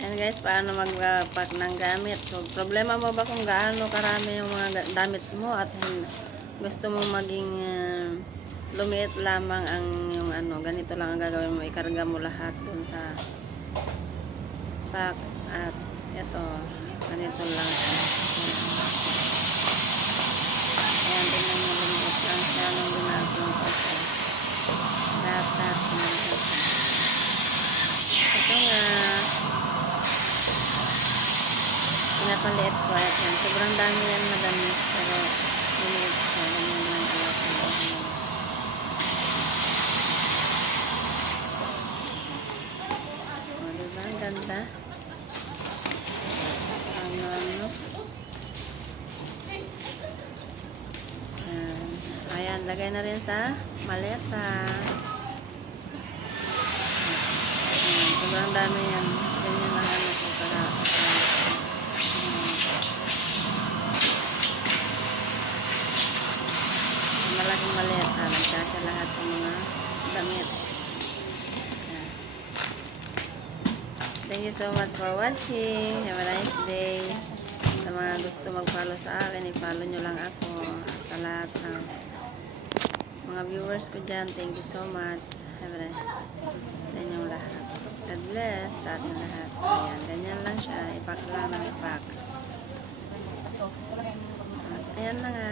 Ayan guys, paano mag-pack ng gamit. So, problema mo ba kung gaano karami yung mga ga- damit mo at gusto mong maging ah, lumiit lamang ang yung ano, ganito lang ang gagawin mo. Ikarga mo lahat dun sa pack at ito, ganito lang siya. Ayan, tingnan mo lumiit lang siya nung ginagawa ko siya. Lahat-lahat naman siya. Ito nga, ko at yan. Sobrang dami yan madamis pero lumiit siya. Ganyan lang alat ko. O, diba? Ang ganda. Ano, ano. Ayan. Lagay na rin sa maleta. Sobrang dami yan. Ganyan lang ano ko para Malaking maleta. Nagkasya lahat ng mga damit. Thank you so much for watching. Have a nice day. Sa mga gusto mag-follow sa akin, i-follow nyo lang ako. Sa lahat ng mga viewers ko dyan, thank you so much. Have a nice sa inyong lahat. God bless sa ating lahat. Ayan, ganyan lang siya. Ipak lang ng ipak. Ayan na nga.